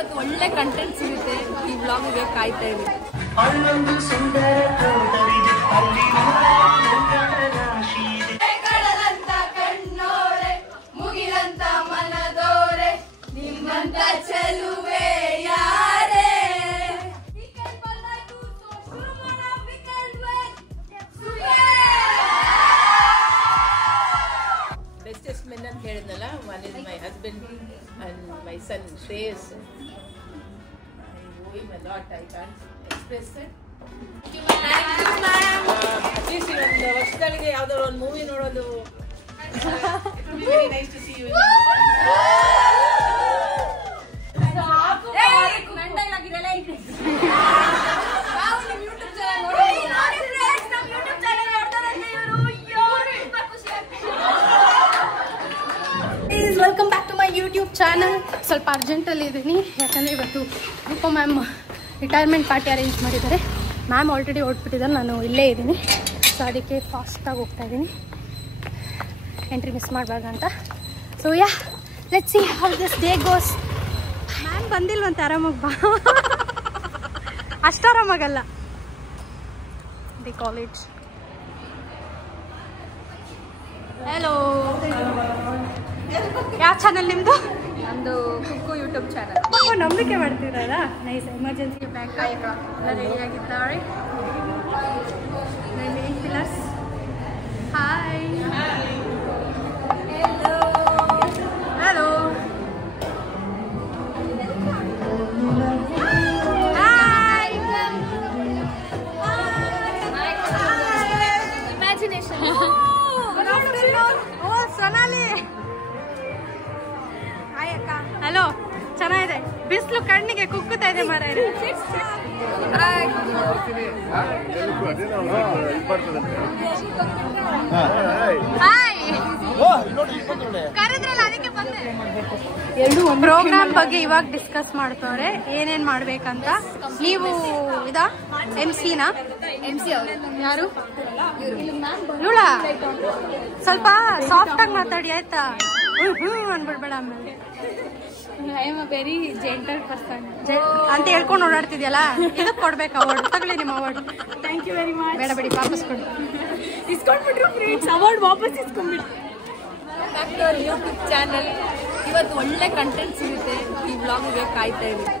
ಇವತ್ತು ಒಳ್ಳೆ ಕಂಟೆಂಟ್ ಸಿಗುತ್ತೆ ಈ ವ್ಲಾಗ್ಗೆ ಕಾಯ್ತಾ ಇದ್ದೀನಿ. ಕಣ್ಣೋರೆ ಮುಗಿಲಂತ ಮನದೋರೆ ನಿಮ್ಮಂತ ಚೆಲುವೆ ಯಾರೇ. Bestest men ಅಂತ ಹೇಳಿದ್ನಲ್ಲ, one is my husband and my son Shreyas. I owe him a lot, I can't express it. Thank you ma'am. At least ಒಂದು ವರ್ಷಗಳಿಗೆ ಯಾವ್ದಾದ್ರು ಒಂದು ಮೂವಿ ನೋಡೋದು. It would be very nice to see you. Mental ಆಗಿರಲ್ಲ ಈಗ. ನಾವು ನಿಮ್ಮ YouTube channel ನೋಡಿ ಫ್ರೆಂಡ್ಸ್, ನಮ್ಮ YouTube ಚಾನೆಲ್ ನೋಡ್ತಾರೆ ಇವರು. ತುಂಬಾ ಖುಷಿ ಆಗ್ತಿದೆ. Welcome back to my YouTube channel. ಸ್ವಲ್ಪ ಅರ್ಜೆಂಟಲ್ಲಿ ಇದ್ದೀನಿ, ಯಾಕಂದರೆ ಇವತ್ತು Roopa ma'am retirement party arrange ಮಾಡಿದ್ದಾರೆ. ಮ್ಯಾಮ್ ಆಲ್ರೆಡಿ ಹೊರಟ್ಬಿಟ್ಟಿದ್ದಾರೆ, ನಾನು ಇಲ್ಲೇ ಇದ್ದೀನಿ. ಸೊ ಅದಕ್ಕೆ ಫಾಸ್ಟಾಗಿ ಹೋಗ್ತಾ ಇದ್ದೀನಿ, ಎಂಟ್ರಿ ಮಿಸ್ ಮಾಡಬಾರ್ದು ಅಂತ. So yeah, let's see how this day goes. Ma'am ಬಂದಿಲ್ವಂತೆ, ಆರಾಮಾಗಿ ಬಾ. ಅಷ್ಟು ಆರಾಮಾಗಲ್ಲ ದಿ ಕಾಲೇಜ್. ಹಲೋ, ಯಾವ ಚಾನಲ್ ನಿಮ್ಮದು? ನಮ್ಮದು ಕುಕ್ಕು ಯೂಟ್ಯೂಬ್ ಚಾನಲ್. ನಂಬಿಕೆ ಮಾಡ್ತಿರಲ್ಲ. ನೈಸ್. ಎಮರ್ಜೆನ್ಸಿ ಬ್ಯಾಂಕ್ ಎಲ್ಲ ರೆಡಿಯಾಗಿದ್ದಾರೆ. Main pillars. Hi, hello, hi. Imagination. ಓ ಸೊನಾಲಿ, ಹಾಯ್ ಅಕ್ಕ. ಹಲೋ, ಚೆನ್ನಾಗಿದೆ. ಬಿಸಿಲು ಕಣ್ಣಿಗೆ ಕುಕ್ಕುತ್ತಾ ಇದೆ ಮಾರ. ಪ್ರೋಗ್ರಾಮ್ ಬಗ್ಗೆ ಇವಾಗ ಡಿಸ್ಕಸ್ ಮಾಡ್ತವ್ರೆ, ಏನೇನ್ ಮಾಡ್ಬೇಕಂತ. ನೀವು ಇದಾ MC-ನಾ? MC ಯಾರು? ಇವಳ ಸ್ವಲ್ಪ ಸಾಫ್ಟ್ ಆಗಿ ಮಾತಾಡಿ ಆಯ್ತಾ? ಅನ್ಬಿಡ್ಬೇಡ. ಆಮೇಲೆ I am a very gentle person ಅಂತ ಹೇಳ್ಕೊಂಡು ಓಡಾಡ್ತಿದ್ಯಲ್ಲ, ಇದಕ್ಕೆ ಕೊಡ್ಬೇಕು ಅವಾರ್ಡ್. ತಗೊಳ್ಳಿ ನಿಮ್ಮ award. Thank you very much. ಬೇಡ ಬಿಡಿ, ವಾಪಸ್ ಕೊಡಿ. ಇಸ್ಕೊಂಡ್ಬಿಟ್ರು ಫ್ರೆಂಡ್ಸ್, ಅವಾರ್ಡ್ ವಾಪಸ್ ಇಸ್ಕೊಂಡ್ಬಿಟ್ರು. Back to our YouTube channel. ಇವತ್ತು ಒಳ್ಳೆ ಕಂಟೆಂಟ್ ಸಿಗುತ್ತೆ ಈ ವ್ಲಾಗ್ಗೆ ಕಾಯ್ತಾ ಇದ್ದೀನಿ.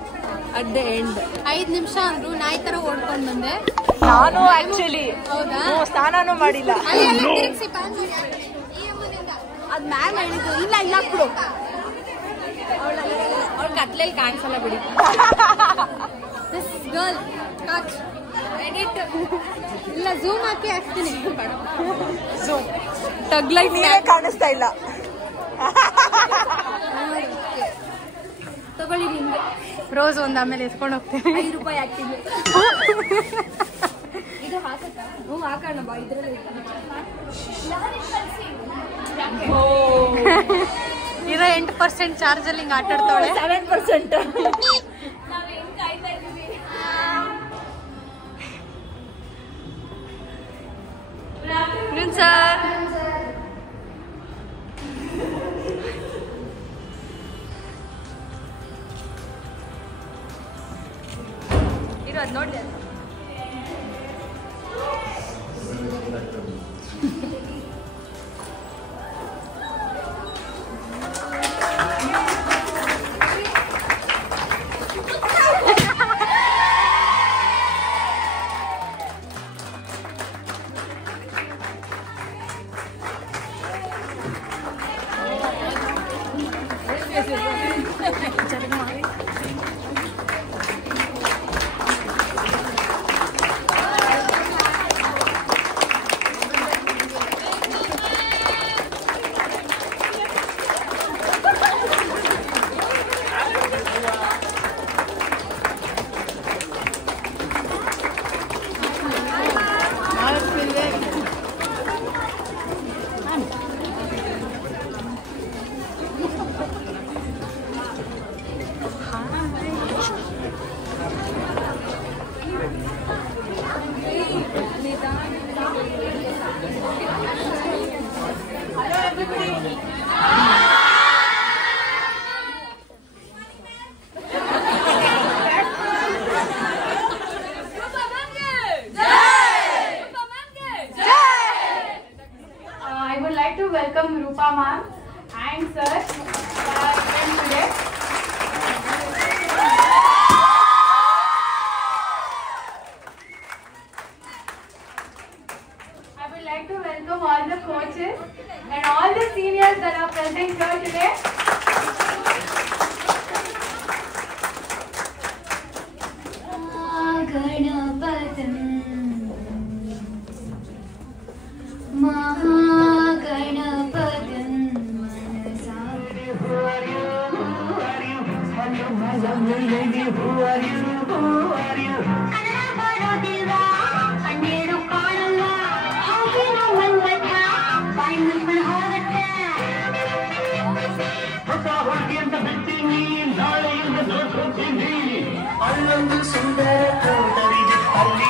ಅಟ್ ದ ಎಂಡ್ 5 ನಿಮಿಷ ಅಂದ್ರು, ನಾಯಿ ತರ ಓಡ್ಕೊಂಡು ಬಂದೆ ನಾನು. ಆಕ್ಚುಲಿ ಸ್ನಾನನೂ ಮಾಡಿಲ್ಲ. ಅದ್ ಮ್ಯಾಮ್ ಹೇಳಿದ್ರು, ಇಲ್ಲ ಇಲ್ಲ ಕೊಡು. ಅವ್ಳ ಕತ್ಲೆಯಲ್ಲಿ ಕಾಣಿಸಲ್ಲ ಬಿಡಿ. ದಿಸ್ ಗರ್ಲ್ ಕಾಚ್ ಎಡಿಟ್ ಇಲ್ಲ, ಝೂಮ್ ಹಾಕಿ ಹಾಕ್ತೀನಿ. ಟಗ್ಲೈಟ್ ಕಾಣಿಸ್ತಾ ಇಲ್ಲ. ತಗೊಳ್ಳಿ ನಿಮ್ಗೆ ರೋಸ್ ಒಂದು, ಆಮೇಲೆ ಎತ್ಕೊಂಡು ಹೋಗ್ತೇನೆ. 5 ರೂಪಾಯಿ ಹಾಕ್ತೀನಿ. ಇದು ಹಾಕತ್ತಾ? ಹ್ಞೂ ಹಾಕೋಣ ಬಾ. ಇದ್ರಲ್ಲಿ ಇರೋ 8% ಚಾರ್ಜಲ್ಲಿ ಹಿಂಗೆ ಆಟಾಡ್ತಾಳೆ. 7%. ಸರ್, ಇರೋದು ನೋಡಿ. ಅಲ್ಲೊಂದು ಸುಂದರ ತೋಟವಿದೆ, ಅಲ್ಲಿ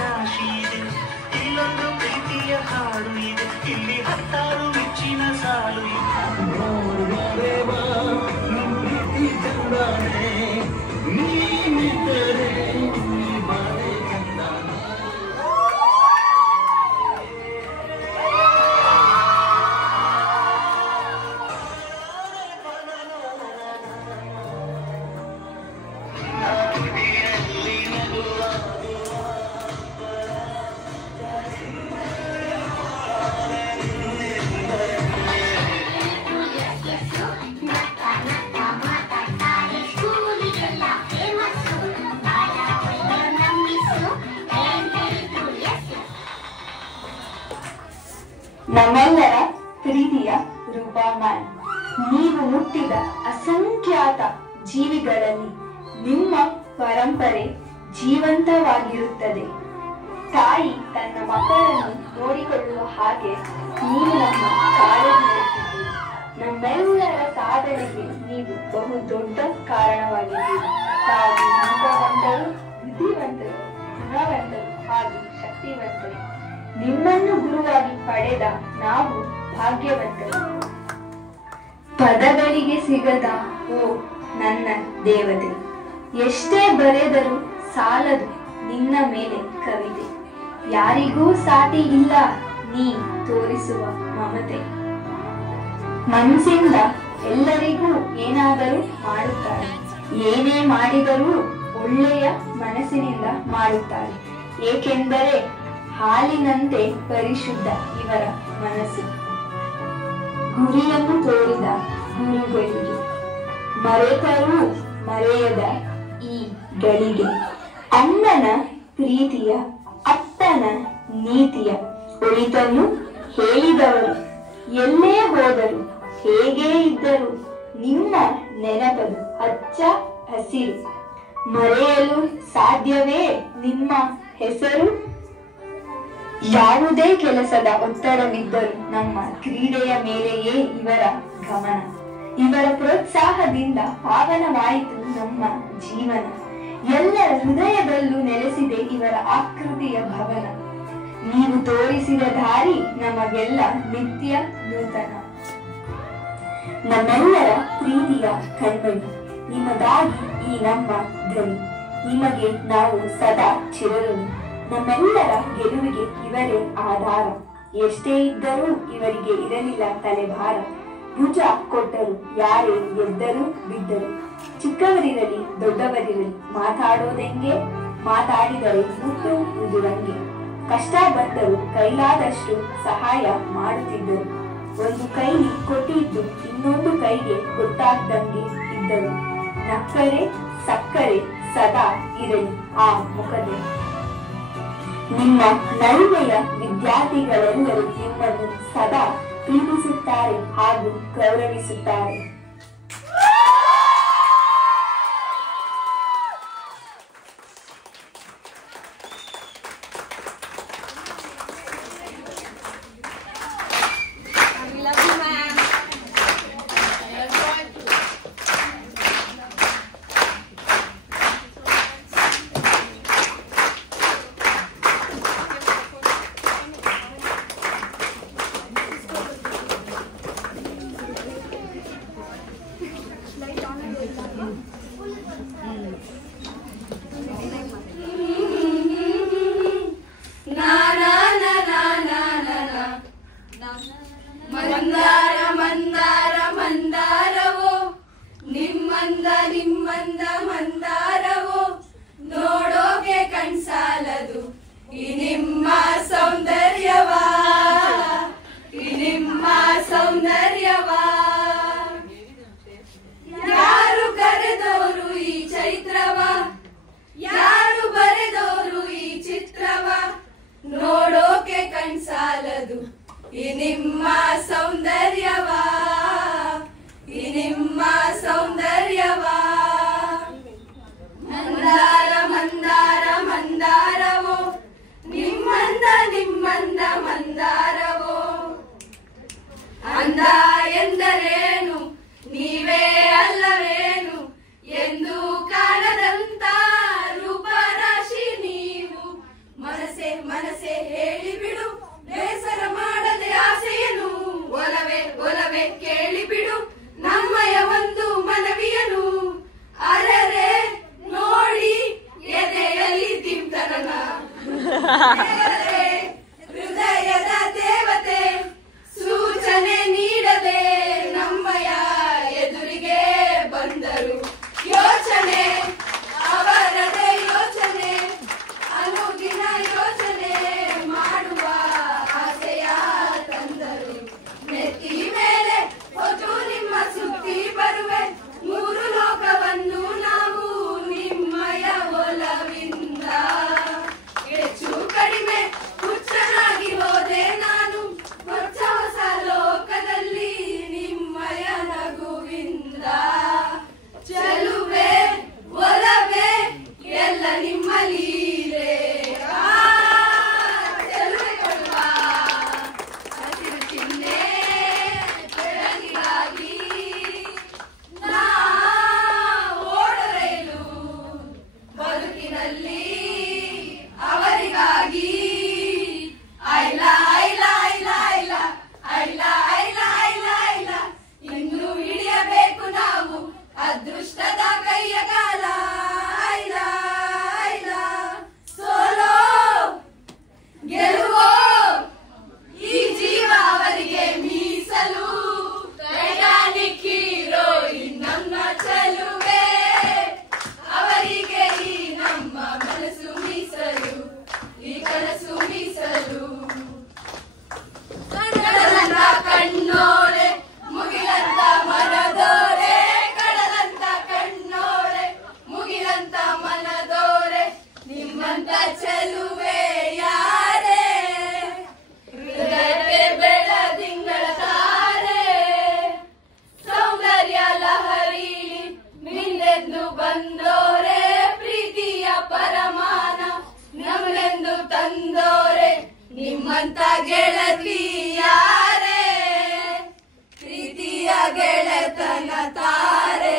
ರಾಶಿ ಇದೆ. ಇಲ್ಲೊಂದು ಪ್ರೀತಿಯ ಹಾಡು ಇದೆ, ಇಲ್ಲಿ 10 ಮೆಚ್ಚಿನ ಸಾಲು ಇದೆ. ಪ್ರೀತಿ ಚಂದಾನೆ ನೀನಿದ್ದರೆ ಬಾಳೆ ಚಂದಾನೆ. ನಮ್ಮೆಲ್ಲರ ಪ್ರೀತಿಯ ರೂಪಾ ಮ್ಯಾಮ್, ನೀವು ಮುಟ್ಟಿದ ಅಸಂಖ್ಯಾತ ಜೀವಿಗಳಲ್ಲಿ ನಿಮ್ಮ ಪರಂಪರೆ ಜೀವಂತವಾಗಿರುತ್ತದೆ. ತಾಯಿ ತನ್ನ ಮಕ್ಕಳನ್ನು ನೋಡಿಕೊಳ್ಳುವ ಹಾಗೆ ನೀವು ನಮ್ಮ ಕಾಳಜಿ ನಡೆಸಿದ್ದೀರಿ. ನಮ್ಮೆಲ್ಲರ ಸಾಧನೆಗೆ ನೀವು ಬಹು ದೊಡ್ಡ ಕಾರಣವಾಗಿದ್ದೀರಿ. ತಾವು ಮುಖವಂತರು, ಬುದ್ಧಿವಂತರು, ಗುಣವಂತರು ಹಾಗೂ ಶಕ್ತಿವಂತರು. ನಿಮ್ಮನ್ನು ಗುರುವಾಗಿ ಪಡೆದ ನಾವು ಭಾಗ್ಯವಂತರು. ಪದಗಳಿಗೆ ಸಿಗದ ಓ ನನ್ನ ದೇವತೆ, ಎಷ್ಟೇ ಬರೆದರೂ ಸಾಲದು ನಿನ್ನ ಮೇಲೆ ಕವಿತೆ. ಯಾರಿಗೂ ಸಾಟಿ ಇಲ್ಲ ನೀ ತೋರಿಸುವ ಮಮತೆ. ಮನಸ್ಸಿಂದ ಎಲ್ಲರಿಗೂ ಏನಾದರೂ ಮಾಡುತ್ತಾರೆ, ಏನೇ ಮಾಡಿದರೂ ಒಳ್ಳೆಯ ಮನಸ್ಸಿನಿಂದ ಮಾಡುತ್ತಾರೆ. ಏಕೆಂದರೆ ಹಾಲಿನಂತೆ ಪರಿಶುದ್ಧ ಇವರ ಮನಸ್ಸು. ಗುರಿಯನ್ನು ತೋರಿದ ಗುರುಗಳಿಗೆ ಮರೆತರೂ ಮರೆಯದ ಈ ಗಳಿಗೆ. ಅಣ್ಣನ ಪ್ರೀತಿಯ, ಅಪ್ಪನ ನೀತಿಯ ಒಳಿತನ್ನು ಹೇಳಿದವರು. ಎಲ್ಲೇ ಹೋದರು, ಹೇಗೆ ಇದ್ದರು, ನಿಮ್ಮ ನೆನಪದು ಹಚ್ಚ ಹಸಿರು. ಮರೆಯಲು ಸಾಧ್ಯವೇ ನಿಮ್ಮ ಹೆಸರು? ಯಾವುದೇ ಕೆಲಸದ ಒತ್ತಡವಿದ್ದರೂ ನಮ್ಮ ಕ್ರೀಡೆಯ ಮೇಲೆಯೇ ಇವರ ಗಮನ. ಇವರ ಪ್ರೋತ್ಸಾಹದಿಂದ ಪಾವನವಾಯಿತು ನಮ್ಮ ಜೀವನ. ಎಲ್ಲರ ಹೃದಯದಲ್ಲೂ ನೆಲೆಸಿದೆ ಇವರ ಆಕೃತಿಯ ಭವನ. ನೀವು ತೋರಿಸಿದ ದಾರಿ ನಮಗೆಲ್ಲ ನಿತ್ಯ ನೂತನ. ನಮ್ಮೆಲ್ಲರ ಪ್ರೀತಿಯ ಕಣ್ಮಣಿ, ನಿಮಗಾಗಿ ಈ ನಮ್ಮ ಧ್ವನಿ. ನಿಮಗೆ ನಾವು ಸದಾ ಚಿರಋಣಿ. ನಮ್ಮೆಲ್ಲರ ಗೆಲುವಿಗೆ ಇವರೇ ಆಧಾರ. ಎಷ್ಟೇ ಇದ್ದರೂ ಇವರಿಗೆ ಇರಲಿಲ್ಲ ತಲೆಭಾರ. ಭುಜ ಕೊಟ್ಟರು ಯಾರೇ ಗೆದ್ದರು ಬಿದ್ದರು. ಚಿಕ್ಕವರಿರಲಿ ದೊಡ್ಡವರಿರಲಿ ಮಾತಾಡೋದೆಂಗೆ, ಮಾತಾಡಿದರೆ ಮುಟ್ಟು ಉದುರಂಗೆ. ಕಷ್ಟ ಬಂದರು ಕೈಲಾದಷ್ಟು ಸಹಾಯ ಮಾಡುತ್ತಿದ್ದರು. ಒಂದು ಕೈ ಕೊಟ್ಟಿದ್ದು ಇನ್ನೊಂದು ಕೈಗೆ ಗೊತ್ತಾಗ್ದಂಗೆ ಇದ್ದರು. ನಕ್ಕರೆ ಸಕ್ಕರೆ ಸದಾ ಇರಲಿ ಆ ಮುಖದೆ. ನಿಮ್ಮ ನಲ್ಮೆಯ ವಿದ್ಯಾರ್ಥಿಗಳೆಲ್ಲರೂ ನಿಮ್ಮನ್ನು ಸದಾ ಪ್ರೀತಿಸುತ್ತಾರೆ ಹಾಗೂ ಗೌರವಿಸುತ್ತಾರೆ. ದುಷ್ಟದ ಕೈಯ ಕಾಲ ಐಲ ಐಲ ಸೋಲೋ ಗೆಲುವೋ ಈ ಜೀವ ಅವರಿಗೆ ಮೀಸಲು ಟೈಟಾನಿಕ್ ಹೀರೋಯಿನ್ ನಮ್ಮ ಚೆಲುವೆ ಅವರಿಗೆ ಈ ನಮ್ಮ ಮನಸ್ಸು ಮೀಸಲು ಈ ಕನಸು ಮೀಸಲು ಕಡಲಂತ ಕಣ್ಣೋಳೆ ಮುಗಿಲಂತ ಮನದೋರೆ ಕಡಲಂತ ಕಣ್ಣೋಳೆ ಮುಗಿಲಂತ ಮನದೋರೆ ನಿಮ್ಮಂತ ಚೆಲುವೆ ಯಾರೇ ಹೃದಯಕ್ಕೆ ಬೆಳದಿಂಗಳ ತಾರೆ ಸೌಂದರ್ಯ ಲಹರೀಲಿ ಮಿಂದೆದ್ದು ಬಂದೋರೆ ಪ್ರೀತಿಯ ಪರಮಾನ ನಮಗೆಂದು ತಂದೋರೆ ನಿಮ್ಮಂತ ಗೆಳತಿ ಯಾರೇ ಪ್ರೀತಿಯ ಗೆಳೆತನ ತಾರೆ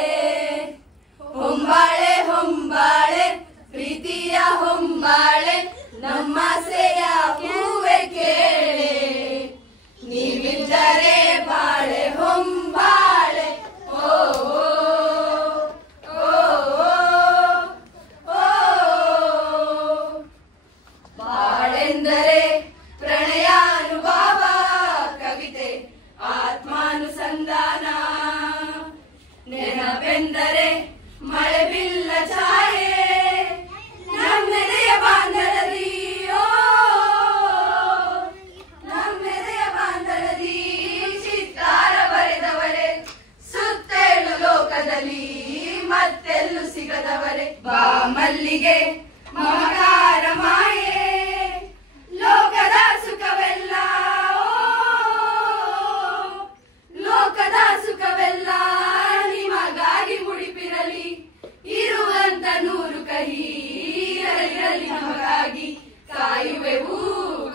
ಹೊಂಬಾಳೆ ಹೊಂಬಾಳೆ ಪ್ರೀತಿಯ ಹೊಂಬಾಳೆ ನಮ್ಮಾಸೆಯ ಹೂವೆ ಕೇಳೆ ನೀವಿದ್ದರೆ ಬಾಳೆ ಹೊಂಬಾಳೆ ಓ ಓ ಓ ಬಾಳೆಂದರೆ ಪ್ರಣಯಾನುಭವ ಕವಿತೆ ಆತ್ಮಾನುಸಂಧಾನ ನೆನಪೆಂದರೆ ಮಳೆ ಬಿಲ್ಲ ಛಾಯೆ ನಮ್ಮೆದೆಯ ಬಾಂಧಳದಿ ನಮ್ಮೆದೆಯ ಬಾಂಧಳದಿ ಚಿತ್ತಾರ ಬರೆದವರೇ ಸುತ್ತೇಳು ಲೋಕದಲ್ಲಿ ಮತ್ತೆಲ್ಲೂ ಸಿಗದವರೇ ಬಾ ಮಲ್ಲಿಗೆ ಮಮಕಾರ ಮಾಯೆ ಲೋಕದ ಸುಖವೆಲ್ಲ ಲೋಕದ ಸುಖವೆಲ್ಲ ನಿಮಗಾಗಿ ಮುಡಿಪಿರಲಿ ಇರುವಂತ ನೂರು ಕಹಿ ಇರಲಿ ನಮಗಾಗಿ ಕಾಯುವೆವು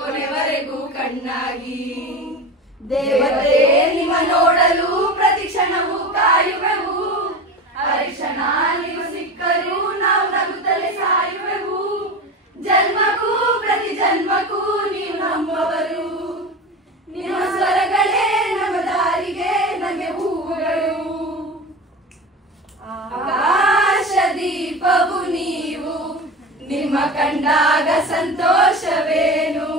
ಕೊನೆವರೆಗೂ ಕಣ್ಣಾಗಿ ದೇವತೆ ನಿಮ್ಮ ನೋಡಲು ಪ್ರತಿ ಕ್ಷಣವೂ ಕಾಯುವೆವು ಹರಿಕ್ಷಣ ನೀವು ಸಿಕ್ಕರೂ ನಾವು ನಗುತ್ತಲೇ ಸಾಯುವೆವು ಜನ್ಮಕ್ಕೂ ಪ್ರತಿ ಜನ್ಮಕ್ಕೂ ನೀವು ನಂಬವರು ನಿಮ್ಮ ಸ್ವರಗಳೇ ನಮ್ಮ ದಾರಿಗೆ ನಮಗೆ ಹೂವುಗಳು ಆಕಾಶ ದೀಪವು ನೀವು ನಿಮ್ಮ ಕಂಡಾಗ ಸಂತೋಷವೇನು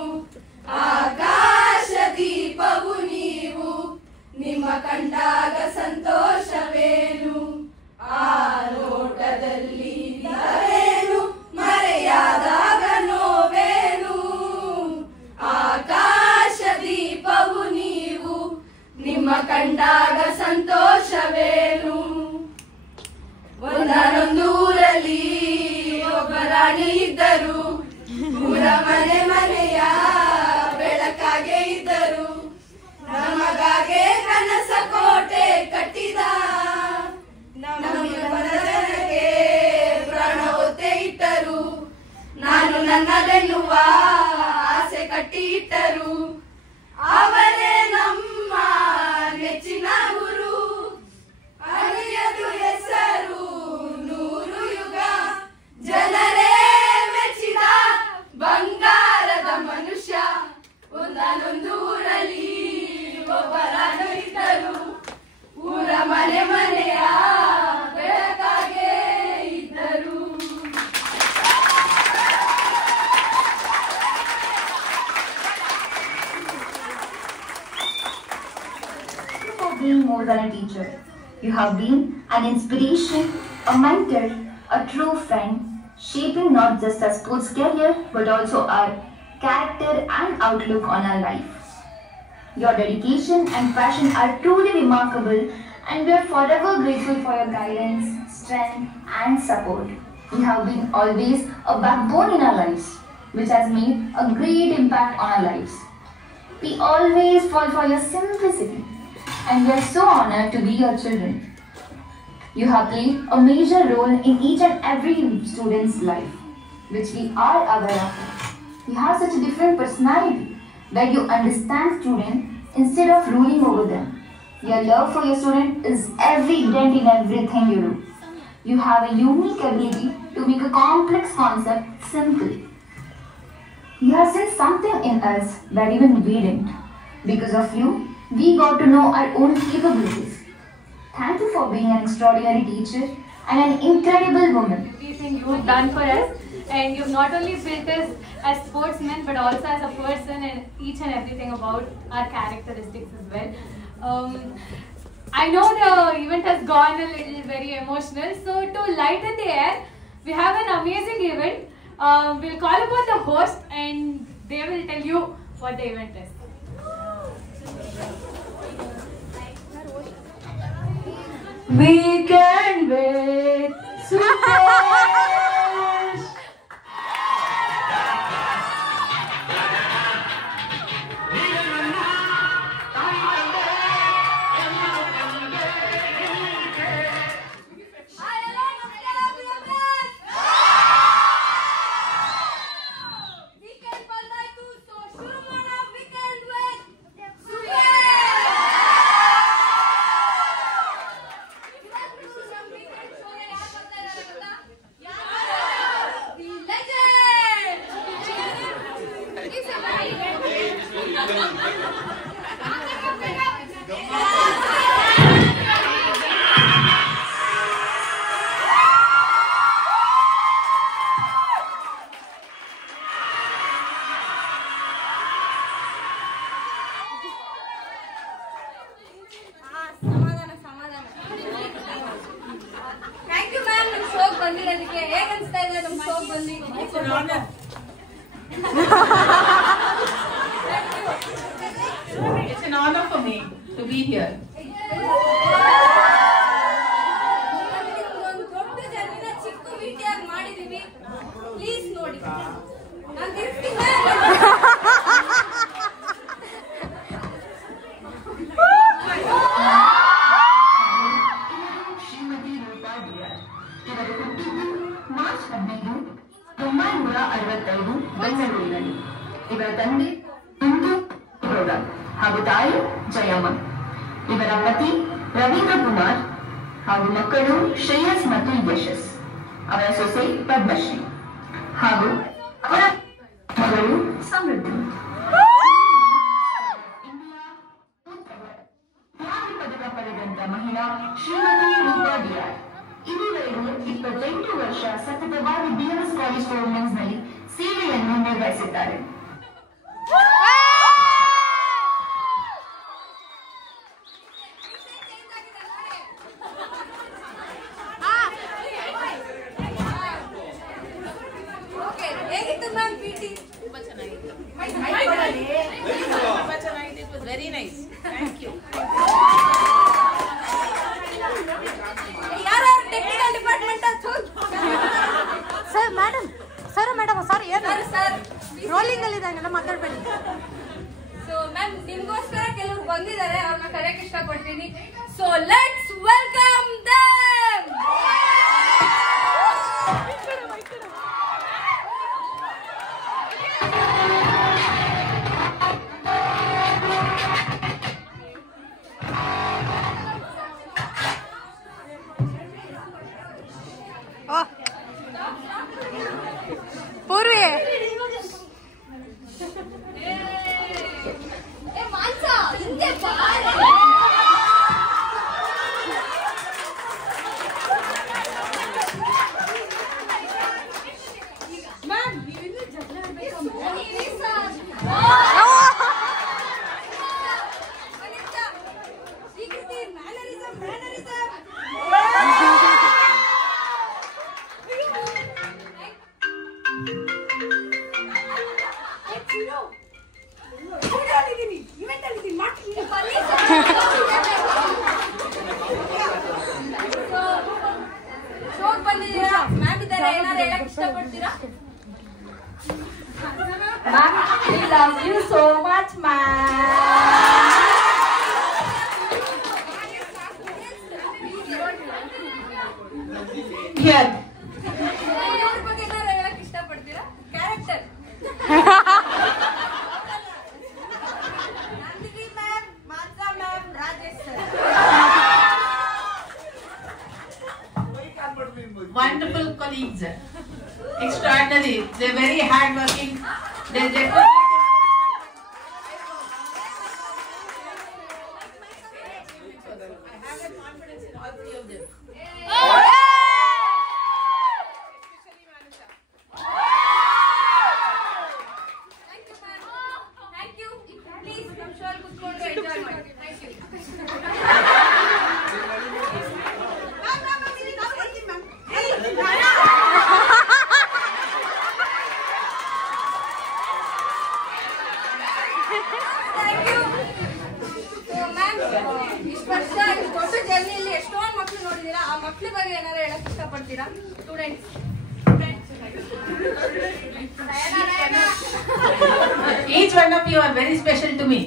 ಆಕಾಶ ದೀಪವು ನೀವು ನಿಮ್ಮ ಕಂಡಾಗ ಸಂತೋಷವೇನು ಆ ನೋಟದಲ್ಲಿ ನವೇನು ಮರೆಯಾದಾಗ ನೋವೇನು ಆಕಾಶ ದೀಪವು ನೀವು ನಿಮ್ಮ ಕಂಡಾಗ ಸಂತೋಷವೇನು ಒಂದೊಂದೂರಲ್ಲಿ ಒಬ್ಬ ರಾಣಿ ಇದ್ದರು ಊರ ಮನೆ ಮನೆಯ ಬೆಳಕಾಗೆ ಇದ್ದರು ನಮಗಾಗೆ ಕನಸ ಕೋಟೆ ಕಟ್ಟಿದ ನಮ್ಮ ಜನಕ್ಕೆ ಪ್ರಾಣ ಒತ್ತೆ ಇಟ್ಟರು ನಾನು ನನ್ನದೆನ್ನುವ ಆಸೆ ಕಟ್ಟಿ ಇಟ್ಟರು ಅವರೇ ನಮ್ಮ ನೆಚ್ಚಿನ ಗುರು ಅಳಿಯದು ಹೆಸರು ನೂರು ಯುಗ ಜನರೇ ಮೆಚ್ಚಿದ ಬಂಗಾರದ ಮನುಷ್ಯ ಒಂದೊಂದು ಊರಲ್ಲಿ ಒಬ್ಬರಾನು ಇದ್ದರು ಊರ ಮನೆ ಮನೆಯ ಬೆಳಕಾಗೆ ಇದ್ದರು Being more than a teacher. You have been an inspiration, a mentor, a true friend, shaping not just our sports career but also our character and outlook on our life. Your dedication and passion are truly remarkable and we are forever grateful for your guidance, strength and support. You have been always a backbone in our lives, which has made a great impact on our lives. We always fall for your simplicity. And we are so honored to be your children. You have played a major role in each and every student's life, which we are aware of. You have such a different personality, where you understand students instead of ruling over them. Your love for your student is evident in everything you do. You have a unique ability to make a complex concept simple. You have seen something in us that even we didn't. Because of you, we got to know our own capabilities. Thank you for being an extraordinary teacher and an incredible woman. Everything you've done for us, and you've not only built us as sportsmen but also as a person and each and everything about our characteristics as well. I know the event has gone a little very emotional, so to lighten the air, we have an amazing event. We'll call upon the host and they will tell you what the event is. We can't wait, Sukesh. Thank you, ma'am. ನಮ್ಮ ಶೋಕ್ ಬಂದಿರೋದಕ್ಕೆ ಹೇಗೆ ಅನಿಸ್ತಾ ಇದೆ ನಮ್ಮ ಶೋಕ್ ಬಂದಿ? It's an honor. It's an honor for me to be here. ಒಂದು ದೊಡ್ಡ ಜರ್ನಿನ ಚಿಕ್ಕ ವಿಟಿಯಾಗಿ ಮಾಡಿದೀವಿ. ಪ್ಲೀಸ್ ನೋಡಿ. ನಾನು ತಿರ್ಸ್ತೀನಿ. ಮಾರ್ಚ್ 15, 1965 ಬೆಂಗಳೂರಿನಲ್ಲಿ. ಇವರ ತಂದೆ ತುಂತು ಗೌಡ ಹಾಗೂ ತಾಯಿ ಜಯಮ್ಮ. ಇವರ ಪತಿ ರವೀಂದ್ರ ಕುಮಾರ್ ಹಾಗೂ ಮಕ್ಕಳು ಶ್ರೇಯಸ್ ಮತ್ತು ಯಶಸ್. ಅವರ ಸೊಸೆ ಪದ್ಮಶ್ರೀ ಹಾಗೂ ಅವರ ಮಗಳು ಸಮೃದ್ಧಿ. ಪದಕ ಪಡೆದಂತ ಮಹಿಳಾ ಶ್ರೀಮತಿ ರೂಪಾ ಡಿಆರ್. ಇದುವರೆಗೂ 28 ವರ್ಷ ಸತತವಾಗಿ BMS ಕಾಲೇಜ್ ಫಾರ್ ವುಮೆನ್ಸ್ ನಲ್ಲಿ ಸೇವೆಯನ್ನು ನಿರ್ವಹಿಸಿದ್ದಾರೆ. ಹೇಗಿತ್ತು ಮ್ಯಾಮ್ ಪಿಟಿ? ತುಂಬಾ ಚೆನ್ನಾಗಿತ್ತು. ತುಂಬಾ ಚೆನ್ನಾಗಿದೆ. It was very nice. Thank you. ಯಾರು technical department sir madam sir ಏನು ಸರ್ ರೋಲಿಂಗ್ ಅಲ್ಲಿ ಇದಂಗೆಲ್ಲ ಮಾತಾಡಬೇಡಿ. ಸೊ ಮ್ಯಾಮ್ ನಿಮ್ಗೋಸ್ಕರ ಕೆಲವರು ಬಂದಿದ್ದಾರೆ, ಅವ್ರನ್ನ ಕರೆಯಕ್ಕೆ ಇಷ್ಟಪಡ್ತೀನಿ. So let's welcome them. Purvi Manasa ಹಿಂದೆ ಬಾ. ಮ್ಯಾಮ್ ನೀವಿನ್ನೂ ಜಗಳ ಆಡ್ಬೇಕಾ? ಶೋಕ್ ಬಂದಿದ್ದೀರಾ? ಮ್ಯಾಮ್ ಇದ್ದಾರೆ, ಏನಾದ್ರು ಹೇಳಕ್ ಇಷ್ಟಪಡ್ತೀರಾ? We love you so much, Here. ಇವ್ರ ಬಗ್ಗೆ ಏನಾದ್ರು ಹೇಳಕ್ ಇಷ್ಟಪಡ್ತೀರಾ? Character Nandini ma'am, Mansa ma'am, Rajesh sir. Wonderful colleagues. Extraordinary. They're very hardworking. They're I have a confidence in ಇದ್ದೀರಾ students? Each one of you are very special to me.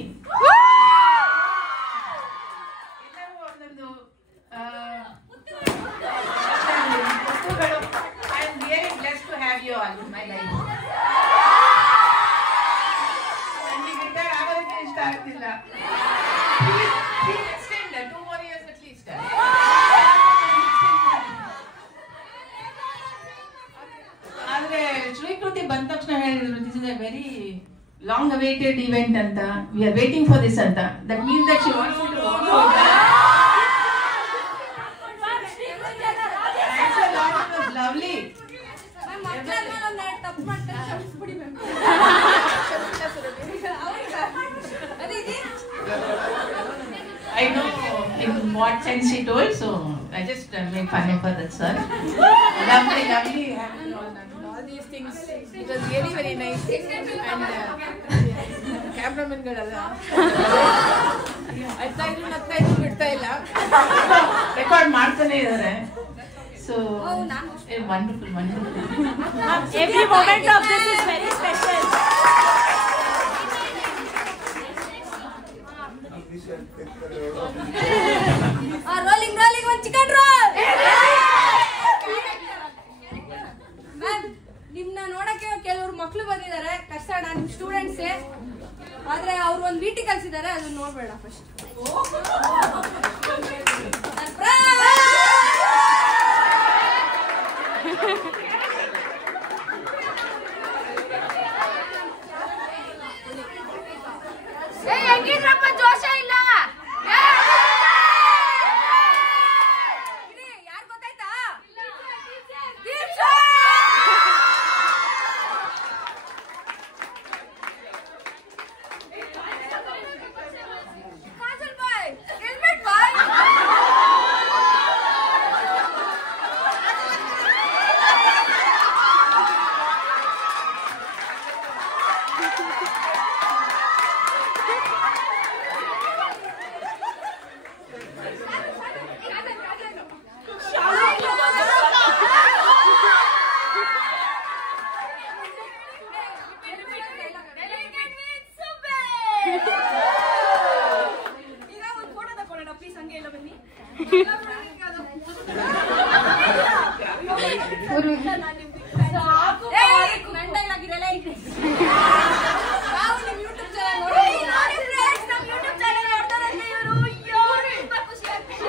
I am really blessed to have you all in my life. ನನಗೆ retire ಆಗೋದಕ್ಕೆ ಇಷ್ಟ ಆಗ್ತಿಲ್ಲ. Please extend 2 more years at least. ಆದ್ರೆ ಶ್ರೀಕೃತಿ ಬಂದ ತಕ್ಷಣ ಹೇಳಿದ್ರು this is a very long awaited event ಅಂತ, we are waiting for this ಅಂತ. That means that she wants to lovely. I know in what sense she told, so I just made fun of her. That's all. Lovely having all these things. It was really very nice. And cameraman ಗಳಲ್ಲ ಅರ್ಥ ಇದ್ರು ಬಿಡ್ತಾ ಇಲ್ಲ, record ಮಾಡ್ತಾನೆ ಇದ್ದಾರೆ. So wonderful. Every moment of this is very special. Rolling ಒಂದು chicken roll. Ma'am, ನಿಮ್ನ ನೋಡಕ್ಕೆ ಕೆಲವರು ಮಕ್ಳು ಬಂದಿದ್ದಾರೆ, ಕಷ್ಟ ನಿಮ್ ಸ್ಟೂಡೆಂಟ್ಸೇ, ಆದ್ರೆ ಅವ್ರು ಒಂದು ಮೀಟಿಂಗ್ ಕಲ್ಸಿದ್ದಾರೆ, ಅದನ್ನ ನೋಡ್ಬೇಡ ಫಸ್ಟ್. ಹೆಂಗಿದ್ರಪ್ಪ, ಜೋಶ ಇಲ್ಲ? ಯಾರು ಗೊತ್ತಾಯ್ತಾ? ಕಾಜಲ್ ಬಾಯ್, ಹೆಲ್ಮೆಟ್ ಬಾಯ್. ಈಗ ಒಂದು ಫೋಟೋ ತಕೊಳ್ಳೋಣ ಪ್ಲೀಸ್, ಹಂಗೆ ಎಲ್ಲ ಬನ್ನಿ. ನಾವು ನಿಮ್ ಯೂಟ್ಯೂಬ್ ಚಾನಲ್ ನೋಡ್ತಾರಂತೆ ಇವರು. ತುಂಬಾ ಖುಷಿ ಆಗ್ತಿದೆ.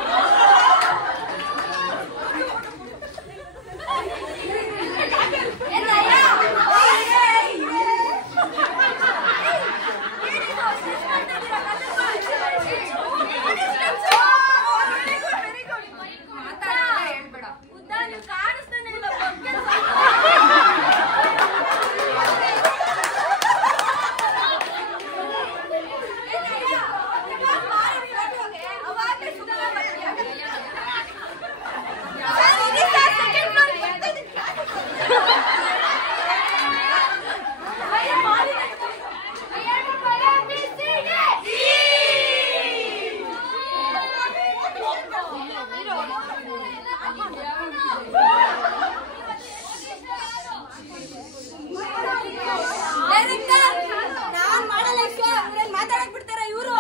ನಾನ್ ಮಾಡಲ್ಲ ಸರ್, ಅವ್ರೇನ್ ಮಾತಾಡಕ್ ಬಿಡ್ತಾರ ಇವರು?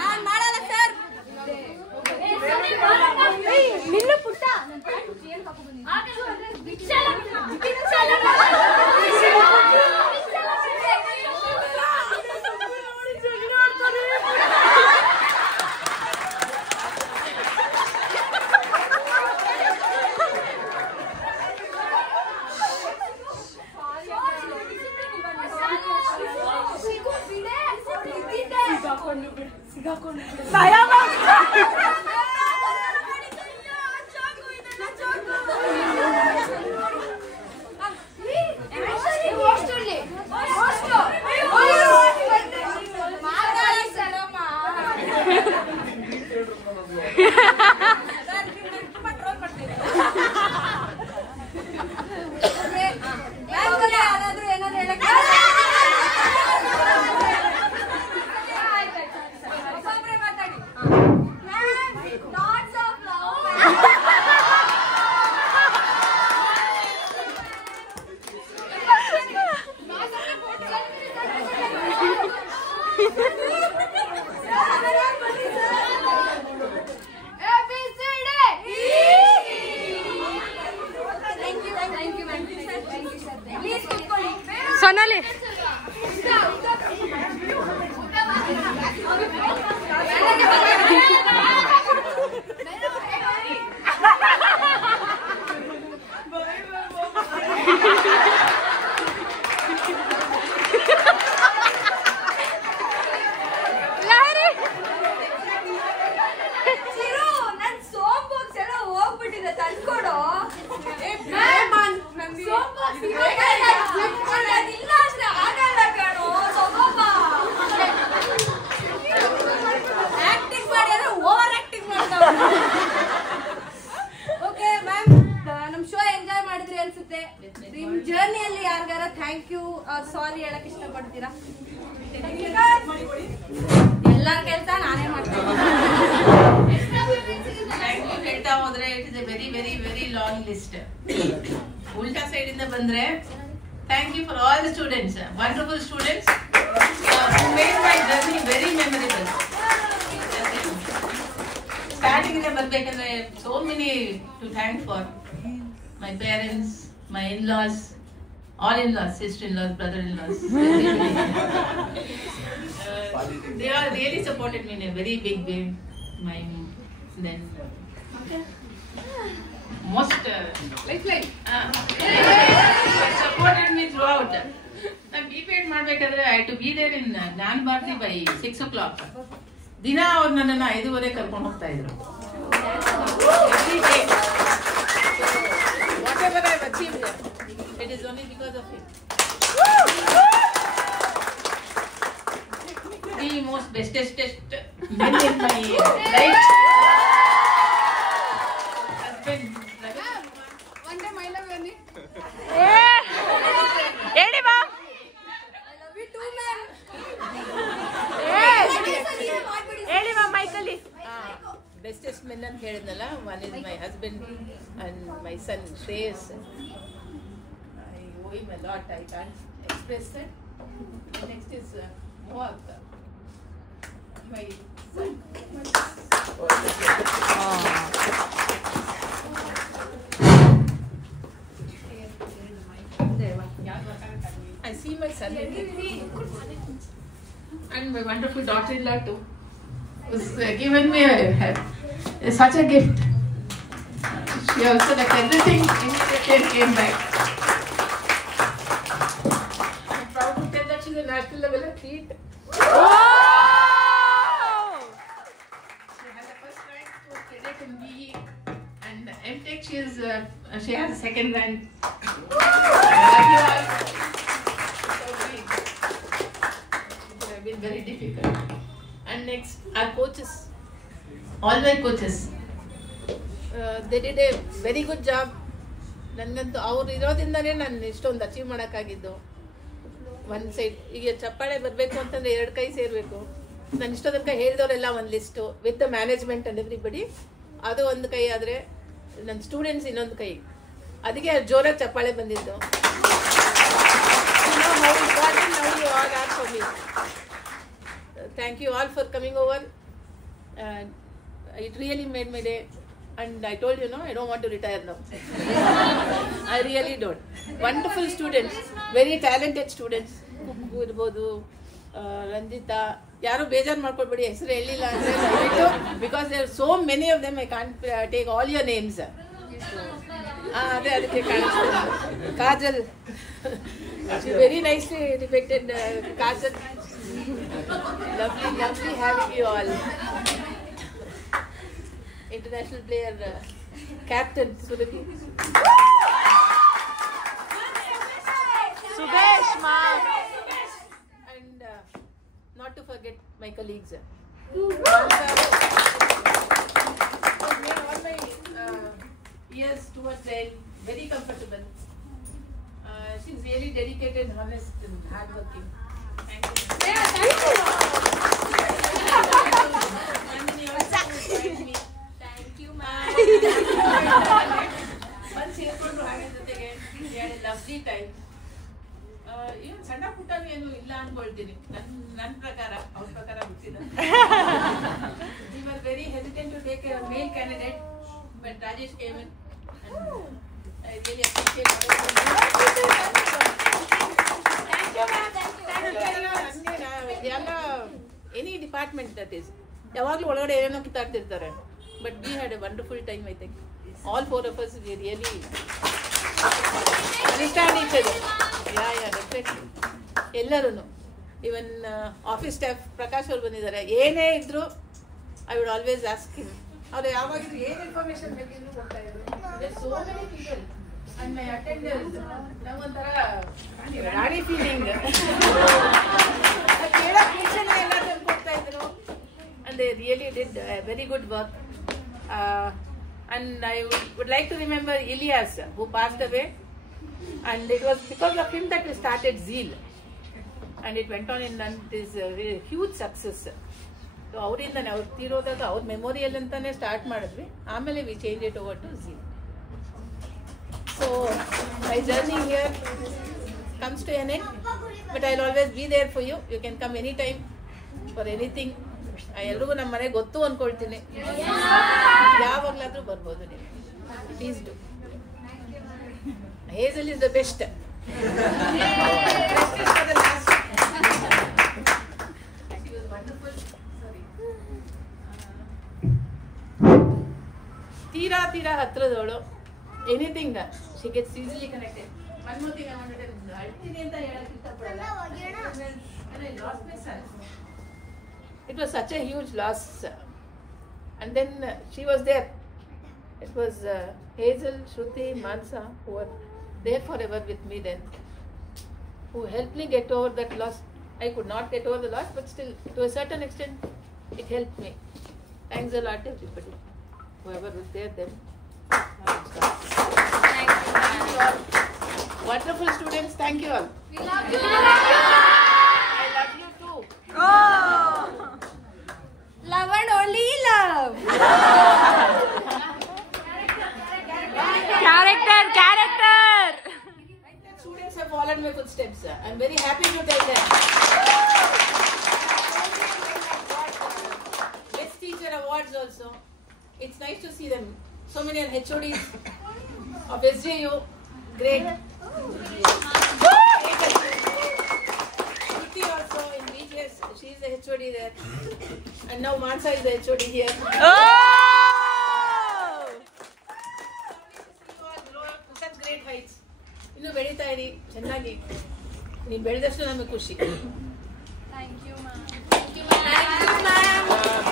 ನಾನ್ ಮಾಡಲ್ಲ ಸರ್. ನಿನ್ನ ಪುಟ್ಟ ಮಾತಾಡಿ ಸೊನಾಲಿ ನಿಮ್ ಜರ್ನಿಯಲ್ಲಿ ಯಾರಿಗಾರ ಥ್ಯಾಂಕ್ ಯು ಸಾರಿ ಹೇಳಕ್ ಇಷ್ಟಪಡ್ತೀರಾ? ಎಲ್ಲರ ಕೆಲಸ ನಾನೇ ಮಾಡ್ತೀನಿ. ಥ್ಯಾಂಕ್ ಯು ಹೇಳ್ತಾ ಹೋದ್ರೆ it is a very very very long list. ಉಲ್ಟಾ ಸೈಡ್ ಇಂದ ಬಂದ್ರೆ thank you for all the students, wonderful students who made my journey very memorable. Starting ಇಂದ ಬರ್ಬೇಕಂದ್ರೆ so many to thank for. My parents, my in-laws, all in-laws, sister-in-laws, brother-in-laws. They all really supported me in a very big way. My then most supported me throughout. ನಾನು B.Ped ಮಾಡ್ಬೇಕಾದ್ರೆ I had to be there in ಜ್ಞಾನ Bharati by 6 o'clock. ದಿನ ಅವ್ರು ನನ್ನನ್ನು 5:30 ಕರ್ಕೊಂಡು ಹೋಗ್ತಾ ಇದ್ರು. Every day. Whatever I have achieved, it is only because of him. The most bestest men in my life. Husband. One time I love you. ಹೇಳಿ ಬಾ I love you too, man. ಹೇಳಿ ಬಾ ಮೈಕಲ್ಲಿ. Bestest men ಅಂತ ಹೇಳಿದ್ನಲ್ಲ, one is my husband and my son Shreyas. I owe him a lot, I can't express it. Next is Mohak, my son. I see my son and my wonderful daughter-in-law too. Was given me such a gift. She also left everything immediately and came back. I'm proud to tell that she's a national level athlete. She has a first rank to cadet in BE and MTech she has a second rank. I love you all. So big. It has been very difficult. And next, our coaches, all my coaches, they did a very good job. ನನಗಂತೂ ಅವ್ರು ಇರೋದ್ರಿಂದನೇ ನಾನು ಇಷ್ಟೊಂದು achieve ಮಾಡೋಕ್ಕಾಗಿದ್ದು. ಒಂದು side ಈಗ ಚಪ್ಪಾಳೆ ಬರಬೇಕು ಅಂತಂದರೆ 2 ಕೈ ಸೇರಬೇಕು. ನಾನು ಇಷ್ಟೋ ತನಕ ಹೇಳಿದವರೆಲ್ಲ ಒಂದು list with the management and everybody, ಅದು ಒಂದು ಕೈ ಆದರೆ ನನ್ನ ಸ್ಟೂಡೆಂಟ್ಸ್ ಇನ್ನೊಂದು ಕೈ, ಅದಕ್ಕೆ ಜೋರಾಗಿ ಚಪ್ಪಾಳೆ ಬಂದಿದ್ದು. Thank you all for coming over. It really made my day. And I told you, no, I don't want to retire now. I really don't. Wonderful students, very talented students. ಇರ್ಬೋದು, ರಂಜಿತಾ, ಯಾರು ಬೇಜಾರು ಮಾಡ್ಕೊಳ್ಬೇಡಿ, ಹೆಸರು ಹೇಳಿಲ್ಲ ಅಂದರೆ ದಯವಿಟ್ಟು, because there so many of them I can't take all your names. ಅದೇ ಅದಕ್ಕೆ ಕಾಣಿಸ್ತಾರೆ. Kajal, very nicely depicted. Kajal, lovely having you all. International player, captain Surabhi. Subesh ma. And not to forget my colleagues. Made all my years towards them very comfortable. She's really dedicated, honest, and hardworking. Thank you. Thank you, ma'am. Once ಸೇರ್ಕೊಂಡ್ರು ಹಾಗೆ ಜೊತೆಗೆ we had a lovely time. ಏನು ಸಣ್ಣ ಪುಟ್ಟ ಏನು ಇಲ್ಲ ಅನ್ಕೊಳ್ತೀನಿ, ನನ್ನ ಪ್ರಕಾರ, ಅವ್ರ ಪ್ರಕಾರ ಗೊತ್ತಿಲ್ಲ. We were very hesitant to take a male candidate, but Rajesh came in and I really appreciate it. Any department that is ಯಾವಾಗಲೂ ಒಳಗಡೆ ಏನೇನೋ ಕಿತ್ತಾಡ್ತಿರ್ತಾರೆ. But we had a wonderful time. I think all 4 of us we really understand each other. Yeah, definitely. ಎಲ್ಲರೂ even office staff Prakash ಅವ್ರು ಬಂದಿದ್ದಾರೆ. ಏನೇ ಇದ್ರು I would always ask him. ಅವ್ರು ಯಾವಾಗಿದ್ರು ಏನು ಇನ್ಫಾರ್ಮೇಶನ್ ಬೇಕಿದ್ರು ಕೊಡ್ತಾ ಇದ್ರು. So many people and my attenders ನಮಗೊಂಥರ ರಾಣಿ ಫೀಲಿಂಗ್. ಕೇಳೋಕೆ ಮುಂಚೆನೇ ಎಲ್ಲ ತಂದು ಕೊಡ್ತಾ ಇದ್ರು. And they really did very good work. And I would like to remember Ilyas, who passed away, and it was because of him that we started Zeal, and it went on in this huge success. So ಅವರಿಂದನೇ ಅವ್ರು ತೀರೋದಾಗ ಅವ್ರ memorial ಅಂತಾನೆ start ಮಾಡಿದ್ವಿ. ಆಮೇಲೆ we change it over to Zeal. So my journey here comes to an end, but I'll always be there for you. You can come anytime for anything. ಎಲ್ರಿಗೂ ನಮ್ಮ ಮನೆ ಗೊತ್ತು ಅನ್ಕೊಳ್ತೀನಿ. ಯಾವಾಗ್ಲಾದ್ರೂ ಬರ್ಬೋದು ನೀವು. Please do. Hazel is the best. ತೀರಾ ಹತ್ರದವಳು. Anything she gets easily connected. One more thing I wanted ಅಳ್ತೀನಿ ಅಂತ ಹೇಳಕ್ ಇಷ್ಟಪಡಲ್ಲ. I lost my son. It was such a huge loss, and then she was there. It was Hazel, Shruti, Mansa, who were there forever with me then, who helped me get over that loss. I could not get over the loss, but still, to a certain extent, it helped me. Thanks a lot, everybody, whoever was there then. Thank you all. Wonderful students, thank you all. We love you. I love you too. Love and only love. Character. Students have followed my footsteps. I'm very happy to tell them. Best teacher awards also. It's nice to see them. So many are HODs of SJU. Great. Shruti also in BGS. She is the HOD there. And now Mansa is the HOD here. Such great heights. ಇನ್ನು ಬೆಳೀತಾ ಇರಿ ಚೆನ್ನಾಗಿ. ನೀನು ಬೆಳೆದಷ್ಟು ನಮಗೆ ಖುಷಿ.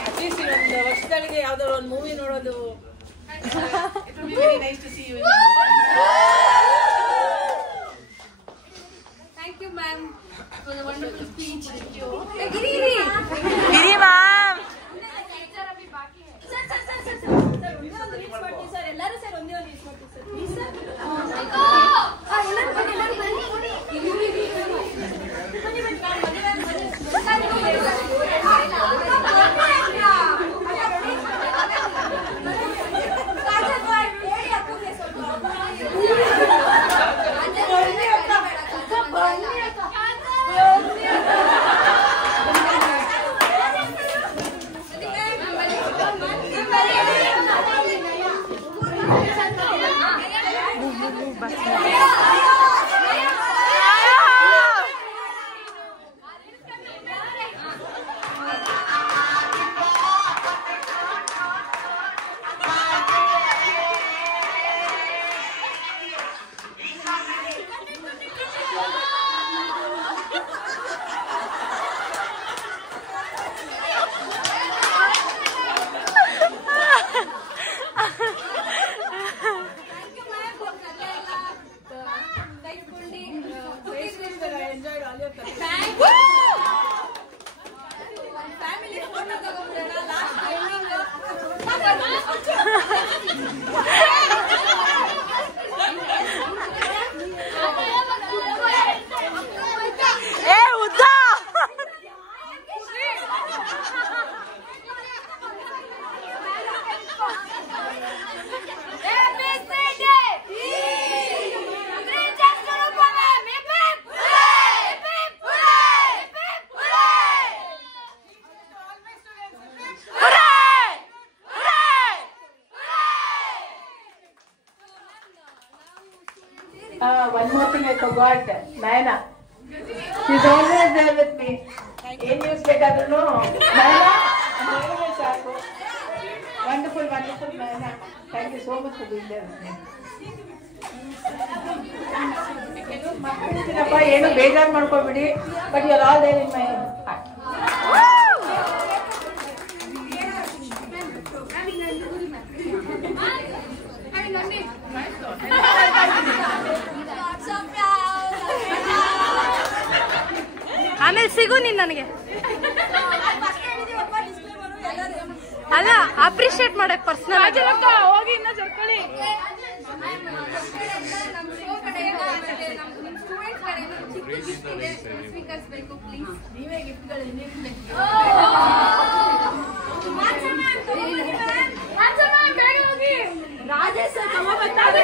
At least ಒಂದು ವರ್ಷದೊಳಗೆ ಯಾವ್ದಾದ್ರು ಒಂದು ಮೂವಿ ನೋಡೋದು. It would be very nice to see you. Thank you, ma'am, for the wonderful speech. Thank you. Giri ma'am. Sir, ಎಲ್ಲರೂ ಸರ್ ಒಂದೇ ಒಂದು ಯೂಸ್ ಮಾಡ್ತೀವಿ sir. Please sir. One more thing I forgot. Nayana. She's always there with me. ಏನು use ಬೇಕಾದ್ರೂ ಸಾಕು. Wonderful wonderful ma'am. Thank you so much for doing that. ಮಕ್ಕಳಿದ್ದೀರಪ್ಪ, ಏನು ಬೇಜಾರು ಮಾಡ್ಕೊಬೇಡಿ, but you are all there in my heart. ಆಮೇಲೆ ಸಿಗು ನೀನ್ ನನಗೆ. ಅಲ್ಲ, ಅಪ್ರಿಶಿಯೇಟ್ ಮಾಡಕ್ ಪರ್ಸನಲ್ ಹೋಗಿ ಇನ್ನ ಜರ್ಕೊಳ್ಳಿ. ನೀವೇ ಗಿಫ್ಟ್ಗಳು ರಾಜೇಶ್ ಸರ್ ತಮ್ಮ ಬರ್ತಾರೆ.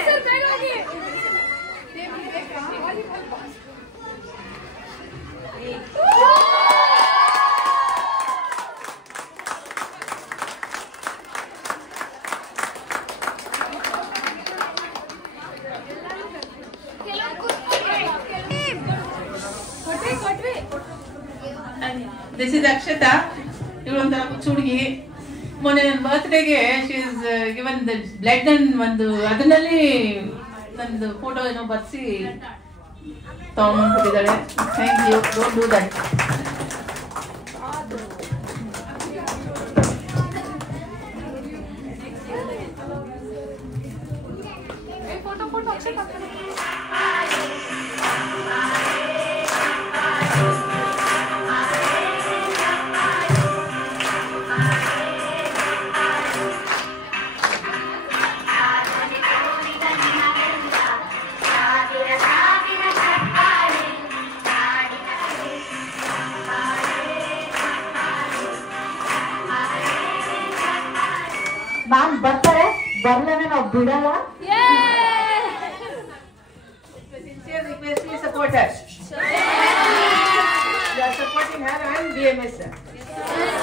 This is Akshata. ಇವಳು ಒಂಥರ ಹುಚ್ಚು ಹುಡುಗಿ. ಮೊನ್ನೆ ನನ್ನ ಬರ್ತ್ಡೇಗೆ she is given the blood and ಒಂದು ಅದನ್ನಲ್ಲಿ ನಂದು ಫೋಟೋ ಏನೋ ಬರ್ಸಿ ತಗೊಂಡ್ಬಿಟ್ಟಿದ್ದಾಳೆ. Thank you. Don't do that. Ma'am ಬರ್ತಾರೆ, ಬರ್ಲೇನೆ ನಾವು ಬಿಡಲ್ಲ. Sincere request, please support her. You are supporting her and BMS.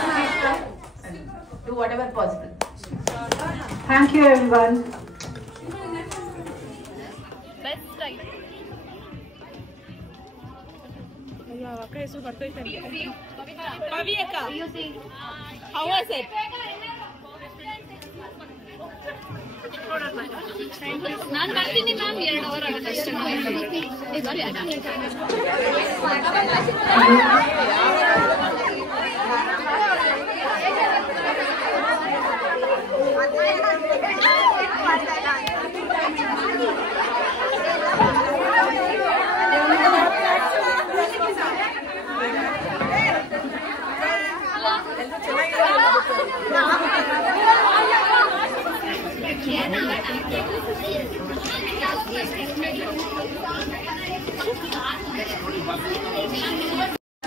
Please come and do whatever possible. Thank you everyone. Pavi ಅಕ್ಕ, how was it? ನಾನು ಬರ್ತೀನಿ ಮ್ಯಾಮ್, 2 ಅವರ್ ಆಗುತ್ತೆ ಅಷ್ಟೇ.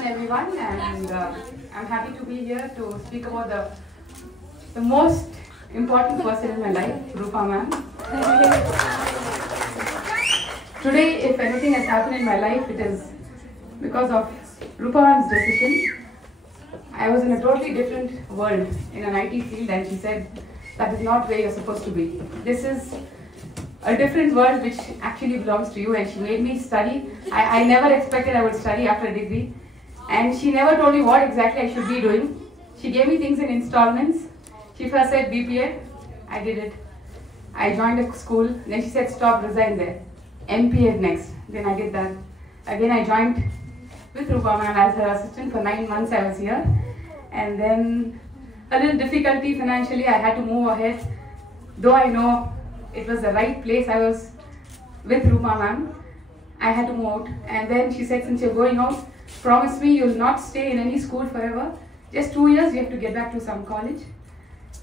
Everyone, and I'm happy to be here to speak about the most important person in my life, Rupa ma'am. Today, if anything has happened in my life, it is because of Rupa ma'am's decision. I was in a totally different world in an IT field, and she said, that is not where you're supposed to be. This is a different world which actually belongs to you, and she made me study. I never expected I would study after a degree, and she never told me what exactly I should be doing. She gave me things in installments. She first said BPA, I did it. I joined a school, then she said stop, resign there. MPA next, then I did that. Again I joined with Rupa ma'am as her assistant. For 9 months I was here, and then a little difficulty financially, I had to move ahead. Though I know it was the right place, I was with Rupa ma'am, I had to move out. And then she said, since you're going out, promise me you'll not stay in any school forever. Just 2 years, you have to get back to some college.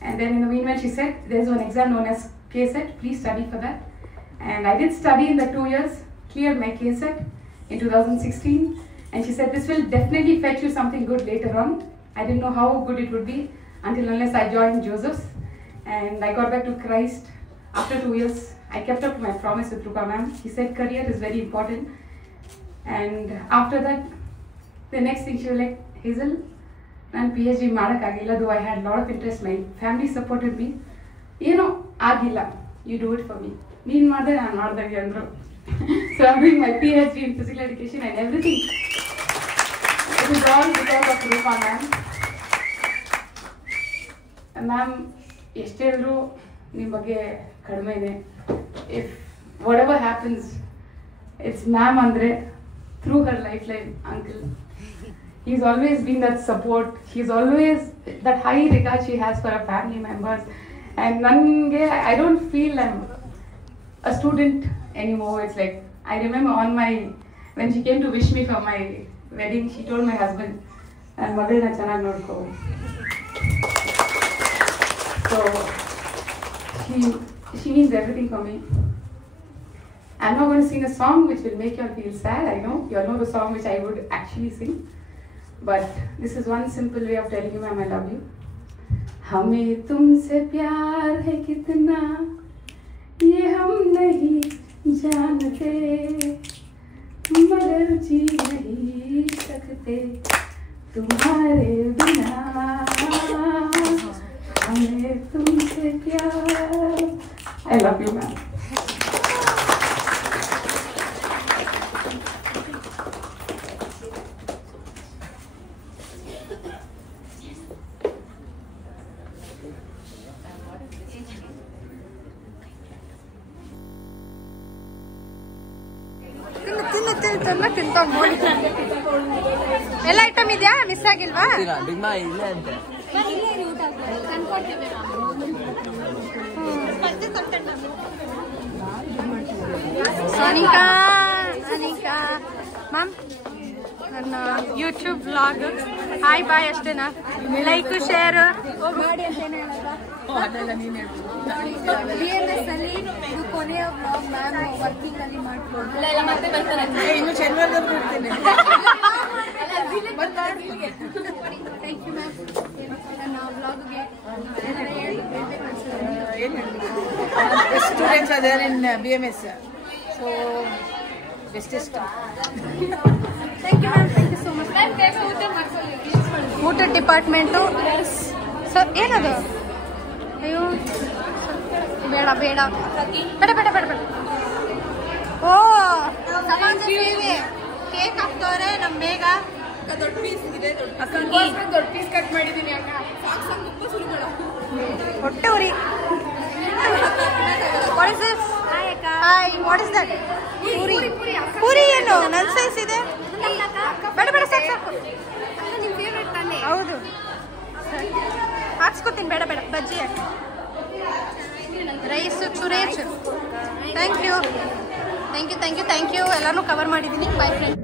And then in the meanwhile, she said, there's one exam known as KSET, please study for that. And I did study in the 2 years, cleared my KSET in 2016. And she said, this will definitely fetch you something good later on. I didn't know how good it would be until unless I joined Joseph's. And I got back to Christ. After 2 years, I kept up my promise with Rupa ma'am. She said career is very important. And after that, the next thing she was like, Hazel, ನಾನು PhD ಮಾಡೋಕ್ಕಾಗಿಲ್ಲ, though I had a lot of interest. My family supported me. ಏನೋ ಆಗಿಲ್ಲ, you do it for me. ನೀನು ಮಾಡಿದ್ರೆ ನಾನು ಮಾಡಿದಾಗೆ ಅಂದರು. So I'm doing my PhD in physical education and everything. It is all because of Rupa ma'am. Ma'am, ಎಷ್ಟೇ ಹೇಳಿದ್ರು ನಿಮ್ಮ ಬಗ್ಗೆ ಕಡಿಮೆ ಇದೆ. If whatever happens, it's ma'am andre through her lifeline uncle. He's always been that support. He's always that high regard she has for her family members. And nange, I don't feel I'm a student anymore. It's like I remember when she came to wish me for my wedding, she told my husband, "And magalna chanag nodko." So she means everything for me. I'm not going to sing a song which will make you all feel sad. I know you all know the song which I would actually sing, but this is one simple way of telling you, ma'am, I love you. हमें तुमसे प्यार है कितना ये हम नहीं जानते, मगर जी नहीं सकते तुम्हारे बिना, हमें तुमसे प्यार. I love you, ma'am. ತಿಂತ ನೋಡಿ ಎಲ್ಲ ಐಟಮ್ ಇದೆಯಾ? ಮಿಸ್ ಆಗಿಲ್ವಾ? ಅನಿಕಾ ಮ್ಯಾಮ್, ನನ್ನ ಯೂಟ್ಯೂಬ್ ಬ್ಲಾಗ್ ಹಾಯ್ ಬಾಯ್ ಅಷ್ಟೇನಾ? ಲೈಕ್ ಶೇರ್ ಮಾಡಿ ಅಂತ ಏನು ಹೇಳೋದು? BMS ಅಲ್ಲಿ ಇದು ಕೊನೆಯ ಬ್ಲಾಗ್ ಮ್ಯಾಮ್ ವರ್ಕಿಂಗ್ ಅಲ್ಲಿ ಮಾಡ್ಕೊಂಡು ಇನ್ನು ಶನಿವಾರದವರೆಗೂ ಇರ್ತೀನಿ. Thank you ma'am. ನನ್ನ ಬ್ಲಾಗ್ಗೆ ಏನು students are there in BMS, so bestest. Thank you ma'am, thank you so much. ಊಟ ಡಿಪಾರ್ಟ್ಮೆಂಟು ಸರ್ ಏನದು? ಅಯ್ಯೋ ಬೇಡ ಬೇಡ ಬೇಡ ಬೇಡ ಬೇಡ ಬೇಡ. ಓ ಸಮಾಜ ಸೇವೆ ಕೇಕ್ ಹಾಕ್ತವ್ರೆ ನಮ್ಮ ಬೇಗ. ದೊಡ್ಡ ಪೀಸ್ ಇದೆ, ದೊಡ್ಡ ಪೀಸ್ ಕಟ್ ಮಾಡಿದ್ದೀನಿ. ಹೊಟ್ಟೆ ಉರಿ. What is this? Hi, what is that? Puri. Puri ಏನು ನನ್ನ ಸೈಜ್ ಇದೆ? ಬೇಡ ಬೇಡ ಸಾಕು ಸಾಕು. ಹೌದು ಹಾಕ್ಸ್ಕೊತೀನಿ, ಬೇಡ ಬೇಡ. ಬಜ್ಜಿ ರೈಸು ಚುರೇಚ್. Thank you thank you thank you thank you. ಎಲ್ಲಾನು ಕವರ್ ಮಾಡಿದ್ದೀನಿ. Bye friend.